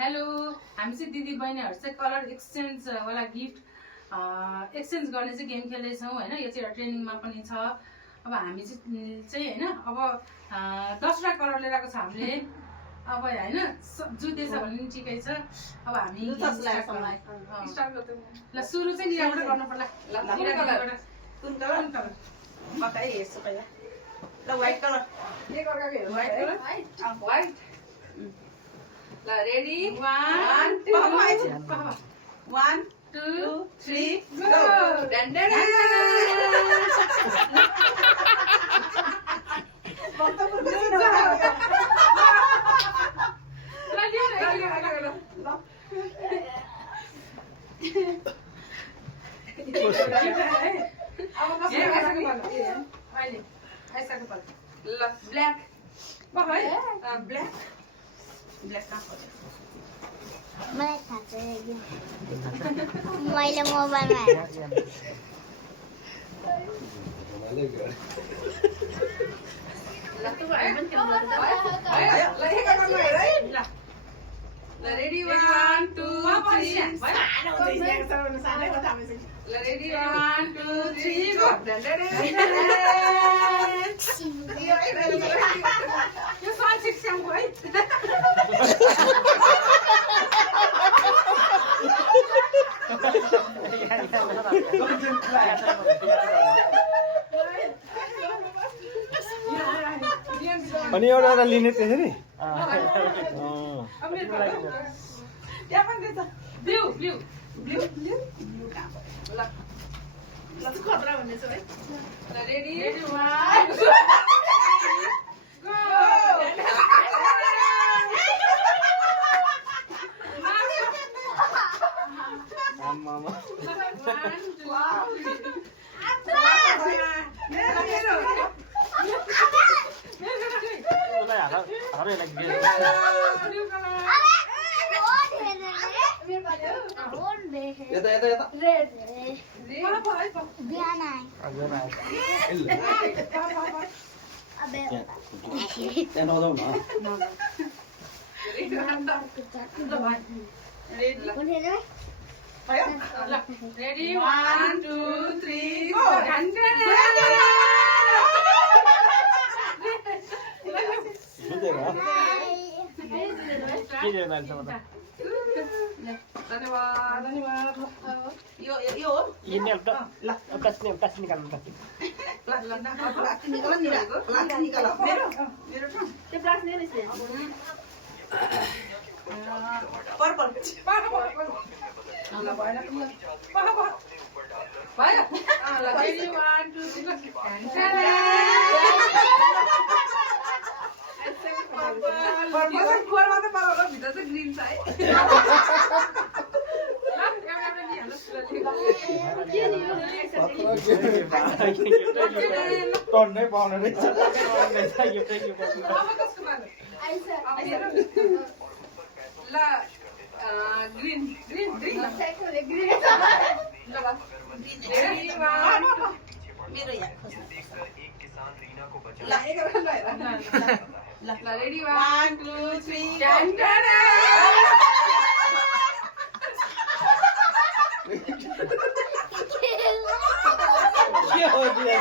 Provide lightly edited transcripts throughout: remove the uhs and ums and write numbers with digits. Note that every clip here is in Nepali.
हेलो हामी चाहिँ दिदी बहिनीहरु चाहिँ कलर एक्सचेन्ज वाला गिफ्ट एक्सचेन्ज गर्ने चाहिँ गेम खेल्दैछौँ हैन। यो चाहिँ ट्रेनिङमा पनि छ। अब हामी चाहिँ हैन अब 10 वटा कलर लिएर आएको छ हामीले। अब हैन जुतेछ भने नि ठिकै छ। अब हामी स्टार्ट गर्दै ल सुरु चाहिँ निराबाट गर्नु पर्ला। ल कुन कलर बताइ हेर्छु पहिला। ल व्हाइट कलर के गरेको हेर्नु white colour white La ready? 1, 2, 1, 2, 3, go! Dan dan dan. Black. Black. Black apa? Black apa lagi? Main mobile main. Lah tu kan ayo, lagi kan main. Lah. Lah ready 1, 2, 3. Lah ready 1, 2, 3 go. Dan dan dan. Yo soal section boy. अनि एउटा लिने त्यसरी त्यहाँ पनि रहेछ ब्लू ब्लू ब्लू ब्लू ल ल खतरा भन्दैछ है। ल रेडी 1 गो आमामा Ready 1, 2, 3 go. धन्यवाद धन्यवाद। यो ini tas निकाल्नु पर्छ। निकाल मेरो त्यो प्लास नै रहेछ। पर्पल ल भएन भयो ल रेडी 1 2 3 पर्पल कुवर मात्रै पर्पल भित्र चाहिँ ग्रीन छ है। टन्नै पाउनु रहेछ। ल ग्रीन ग्रीन ग्रीन मेरो यहाँ ल रेडी 1 2 3 के हो दिया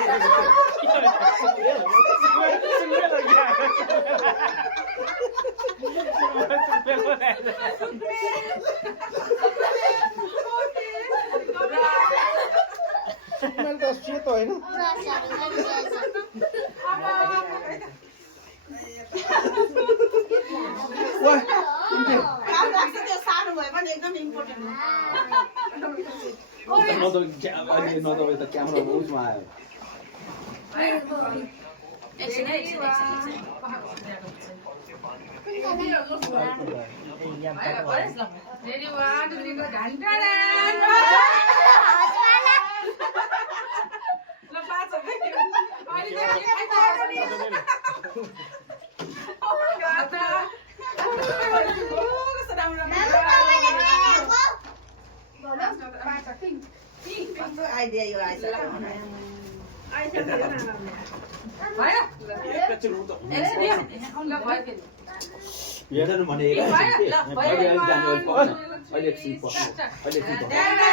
मैले त सेतो हैन सानो भयो भने एकदम इम्पोर्टेन्ट हो। नदबाई त क्यामेरा उसमा आयो। रेडी 1 2 3 go ल पाँच हो आइडिया यो आइछ भयो ल भयो हेर्नु भने अहिले एकछिन पछि अहिले एकछिन पछि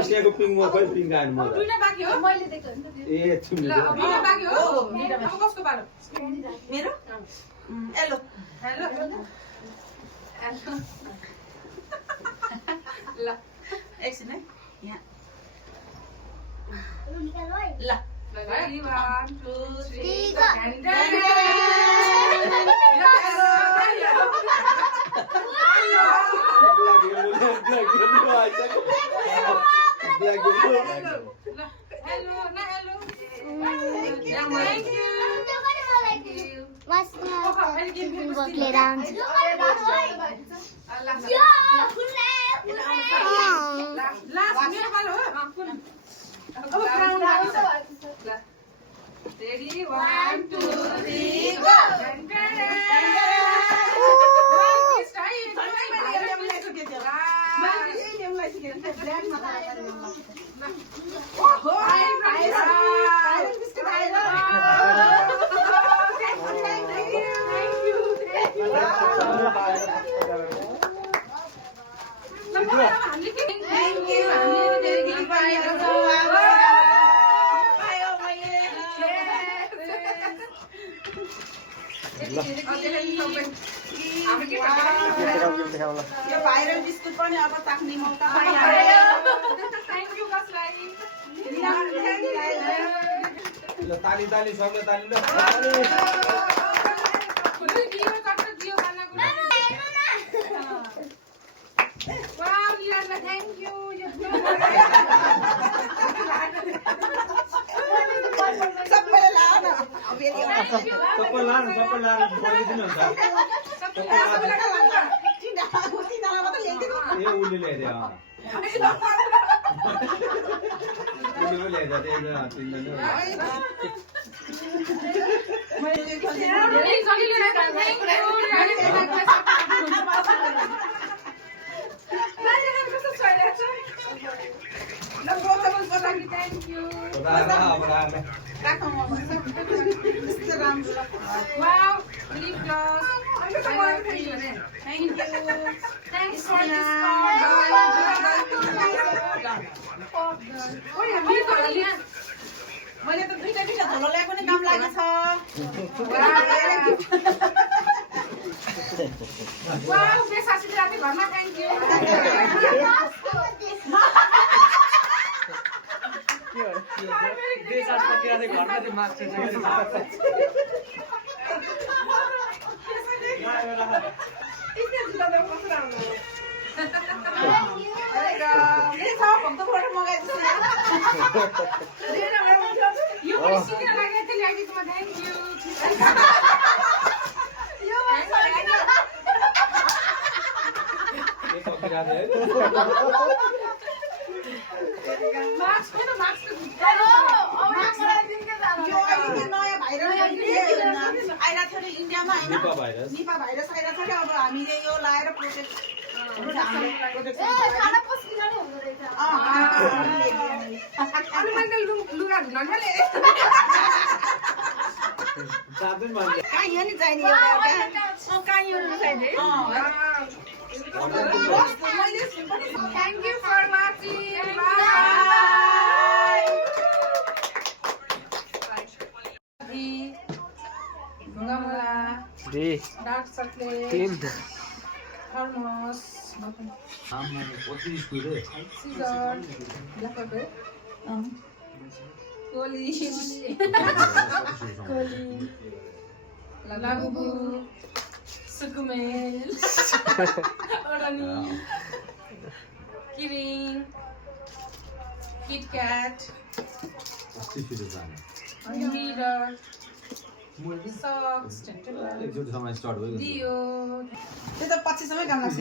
अस्तिको पिङ म खै पिङ गाएन म दुईटा बाँकी हो मैले देख्छु ए तिमीले दुईटा बाँकी हो अब कसको बारो मेरो हेलो हेलो ल एकछिन है यहाँ ल Ready, 1, 2, 3, go. Ready, 1, 2, 3, go! यो भाइरल बिस्कुट पनि अब चाख्ने मौका Thank you, कसलाई ल ताली ताली सबले ताली ल खुलै दियो चट्ट दियो खानाको वाउ लियाला थ्यांक यू सबैले ला न सबै लानु छोडिदिनु हुन्छ तिनीहरूलाई मात्रै ल्याइदिनु ए उले ल्याइदियो उले ल्याइदियो त्यही तिनजना Thank you. राख्नु यस्तो राम्रो Wow, lip gloss. Thank you. Thanks for this मैले त दुईटा धुलो ल्याएको नि काम लागेछ Wow, बेसासी राति घरमा thank you. यो पनि सिक्न लागेको थियो ल्याइदिएकोमा thank you. Mask को यो अहिले नयाँ भाइरल आइरहेको थियो नि इन्डियामा होइन निपा भाइरस आइरहेको थियो अब हामीले यो लाएर प्रोटेक्ट लुगा धुन कहाँ यो नि चाहिने Thank you for watching. Gungamala, dark chocolate, thermos, scissor, koli, labubu, sukumel, orani, kiring, Kit Kat, mirror, socks, एकचोटि समय स्टार्ट भयो Dio. त्यो त 25 सम्मै काम लाग्छ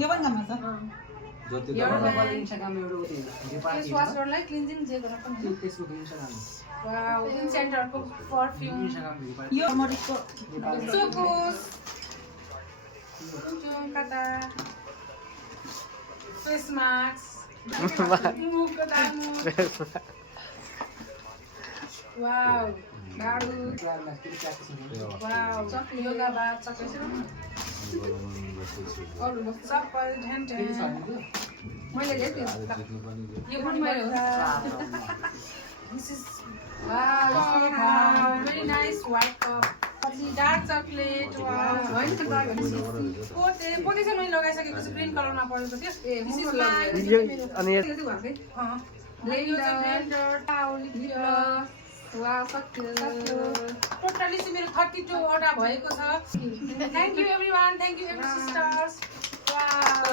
यो पनि काम लाग्छ फेस वास गर्नलाई क्लिन्जिङ जे गर्न पनि वाउ इन सेन्टरको परफ्युम यो मरिचको चोकोस कता फेस मास्क मुखको दामु वाउ गाडु वाउ योगा बार चक्लेट सबै ढ्यान मैले ल्याएको यो पनि मैले हो this is wow very nice white cup पछि डार्क चक्लेट वाउ होइन त पोते पोते चाहिँ मैले लगाइसकेको छु ग्रीन कलरमा परेको थियो दिस इज माइ अनि ब्लेन्डर टाउल वाउ सक्यो टोटली चाहिँ मेरो 32 वटा भएको छ thank you everyone thank you every sisters wow